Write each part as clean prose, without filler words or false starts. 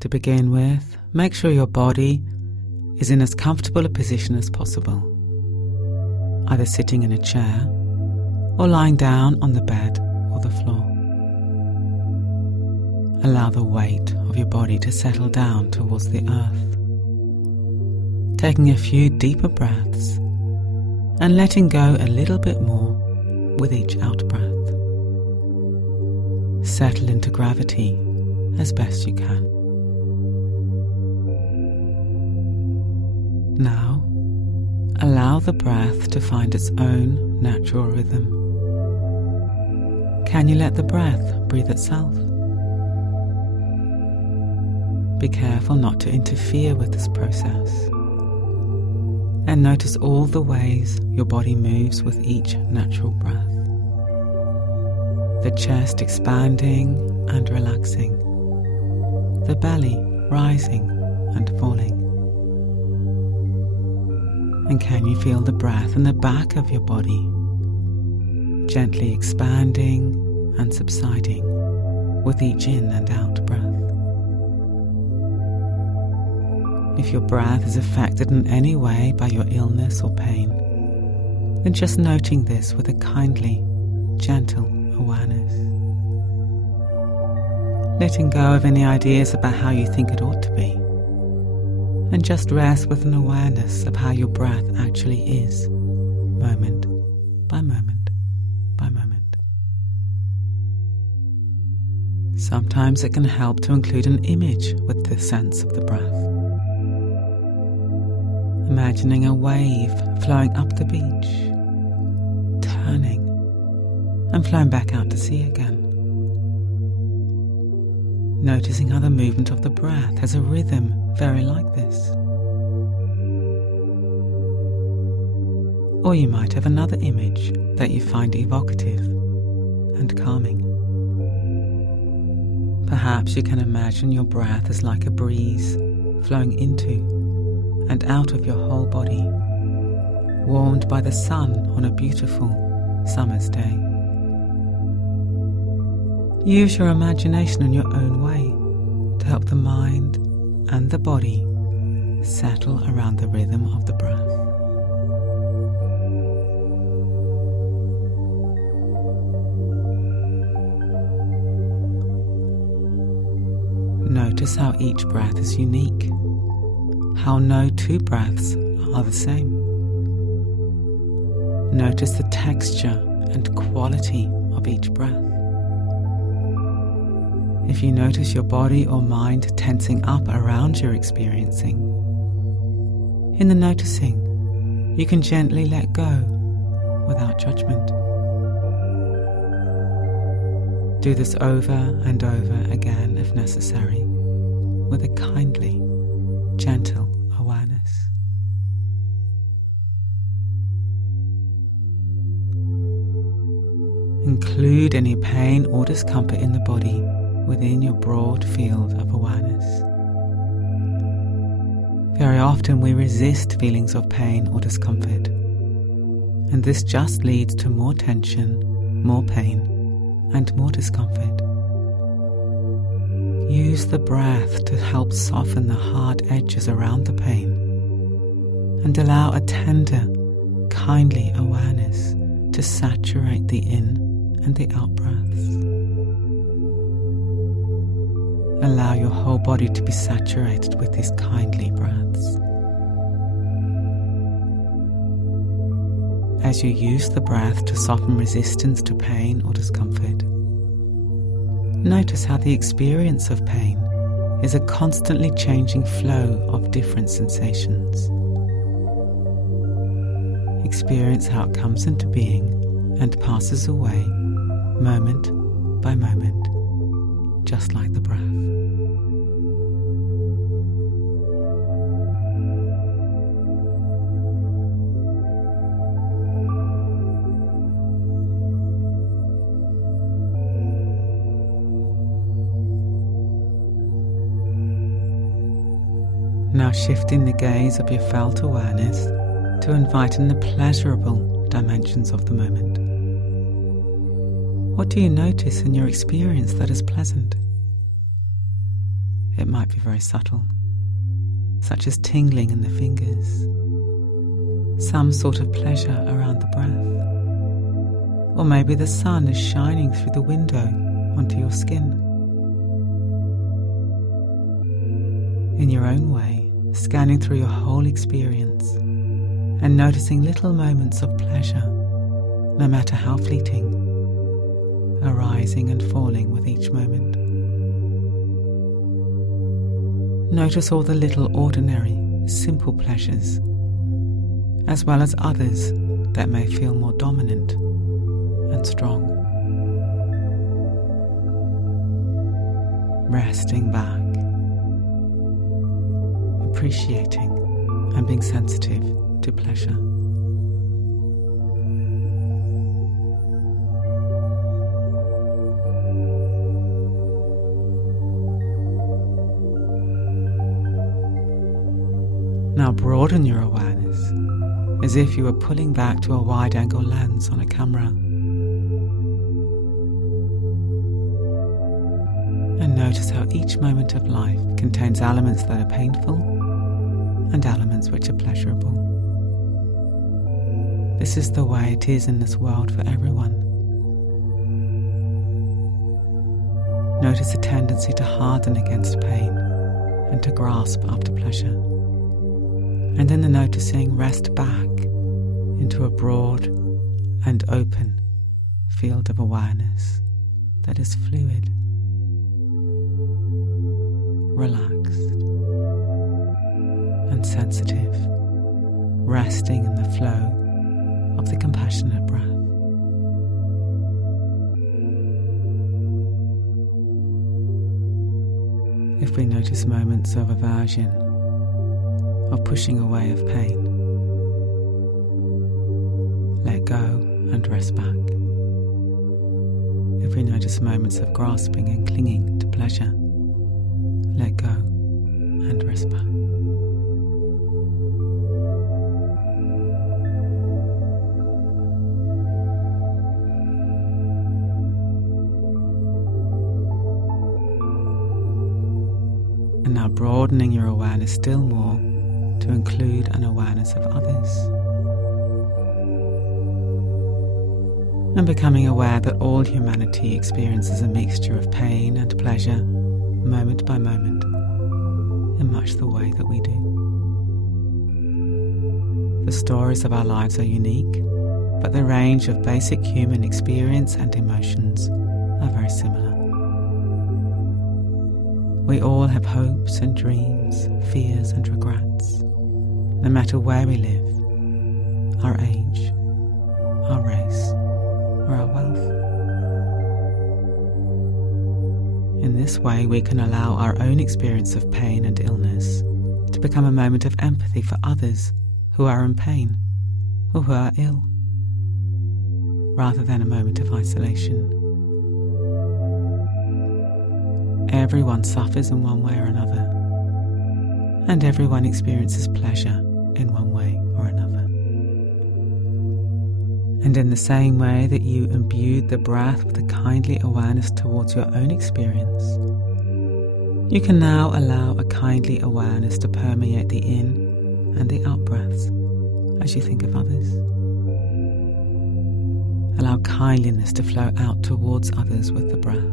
To begin with, make sure your body is in as comfortable a position as possible, either sitting in a chair or lying down on the bed or the floor. Allow the weight of your body to settle down towards the earth, taking a few deeper breaths and letting go a little bit more with each out-breath. Settle into gravity as best you can. Now, allow the breath to find its own natural rhythm. Can you let the breath breathe itself? Be careful not to interfere with this process, and notice all the ways your body moves with each natural breath. The chest expanding and relaxing, the belly rising and falling. And can you feel the breath in the back of your body, gently expanding and subsiding with each in and out breath? If your breath is affected in any way by your illness or pain, then just noting this with a kindly, gentle awareness. Letting go of any ideas about how you think it ought to be, and just rest with an awareness of how your breath actually is, moment by moment by moment. Sometimes it can help to include an image with the sense of the breath. Imagining a wave flowing up the beach, turning and flowing back out to sea again. Noticing how the movement of the breath has a rhythm very like this. Or you might have another image that you find evocative and calming. Perhaps you can imagine your breath as like a breeze flowing into and out of your whole body, warmed by the sun on a beautiful summer's day. Use your imagination in your own way to help the mind and the body settle around the rhythm of the breath. Notice how each breath is unique, how no two breaths are the same. Notice the texture and quality of each breath. If you notice your body or mind tensing up around your experiencing, in the noticing, you can gently let go without judgment. Do this over and over again if necessary, with a kindly, gentle awareness. Include any pain or discomfort in the body within your broad field of awareness. Very often we resist feelings of pain or discomfort, and this just leads to more tension, more pain, and more discomfort. Use the breath to help soften the hard edges around the pain, and allow a tender, kindly awareness to saturate the in and the out breaths. Allow your whole body to be saturated with these kindly breaths. As you use the breath to soften resistance to pain or discomfort, notice how the experience of pain is a constantly changing flow of different sensations. Experience how it comes into being and passes away moment by moment, just like the breath. Now shifting the gaze of your felt awareness to invite in the pleasurable dimensions of the moment. What do you notice in your experience that is pleasant? It might be very subtle, such as tingling in the fingers, some sort of pleasure around the breath, or maybe the sun is shining through the window onto your skin. In your own way, scanning through your whole experience and noticing little moments of pleasure, no matter how fleeting, arising and falling with each moment. Notice all the little ordinary, simple pleasures, as well as others that may feel more dominant and strong. Resting back, appreciating and being sensitive to pleasure. Now broaden your awareness as if you were pulling back to a wide-angle lens on a camera. And notice how each moment of life contains elements that are painful and elements which are pleasurable. This is the way it is in this world for everyone. Notice a tendency to harden against pain and to grasp after pleasure. And in the noticing, rest back into a broad and open field of awareness that is fluid, relaxed, and sensitive, resting in the flow of the compassionate breath. If we notice moments of aversion, of pushing away of pain, let go and rest back. If we notice moments of grasping and clinging to pleasure, let go and rest back. And now broadening your awareness still more to include an awareness of others. And becoming aware that all humanity experiences a mixture of pain and pleasure, moment by moment, in much the way that we do. The stories of our lives are unique, but the range of basic human experience and emotions are very similar. We all have hopes and dreams, fears and regrets, no matter where we live, our age, our race, or our wealth. In this way, we can allow our own experience of pain and illness to become a moment of empathy for others who are in pain or who are ill, rather than a moment of isolation. Everyone suffers in one way or another, and everyone experiences pleasure in one way or another. And in the same way that you imbued the breath with a kindly awareness towards your own experience, you can now allow a kindly awareness to permeate the in and the out breaths as you think of others. Allow kindliness to flow out towards others with the breath.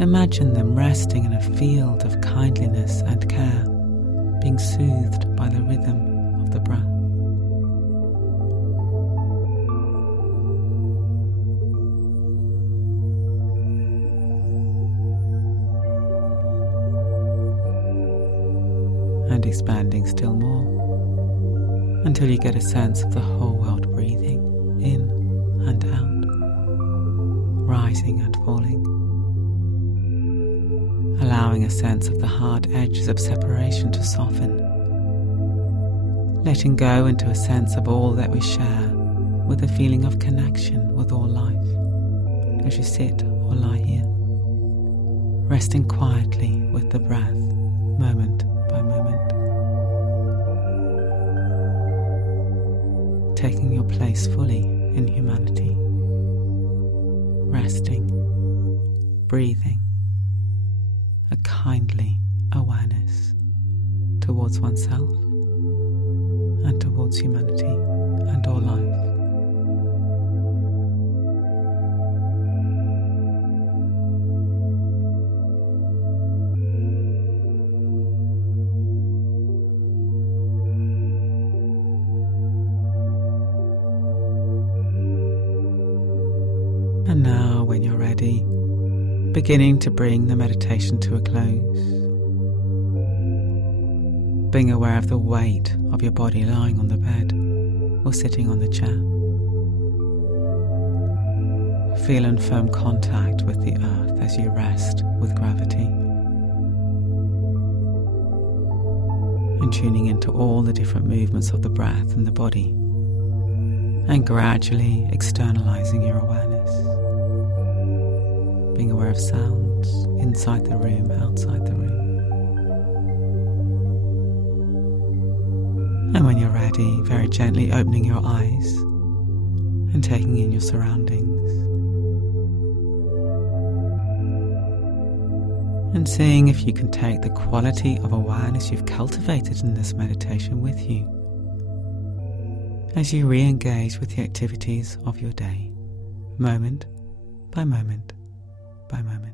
Imagine them resting in a field of kindliness and care, being soothed by the rhythm of the breath. And expanding still more, until you get a sense of the whole world breathing in and out, rising and falling. Allowing a sense of the hard edges of separation to soften, letting go into a sense of all that we share with a feeling of connection with all life as you sit or lie here, resting quietly with the breath, moment by moment, taking your place fully in humanity, resting, breathing, a kindly awareness towards oneself and towards humanity and all life. And now, when you're ready, beginning to bring the meditation to a close. Being aware of the weight of your body lying on the bed or sitting on the chair. Feel in firm contact with the earth as you rest with gravity. And tuning into all the different movements of the breath and the body. And gradually externalizing your awareness. Being aware of sounds inside the room, outside the room. And when you're ready, very gently opening your eyes and taking in your surroundings. And seeing if you can take the quality of awareness you've cultivated in this meditation with you as you re-engage with the activities of your day, moment by moment by moment.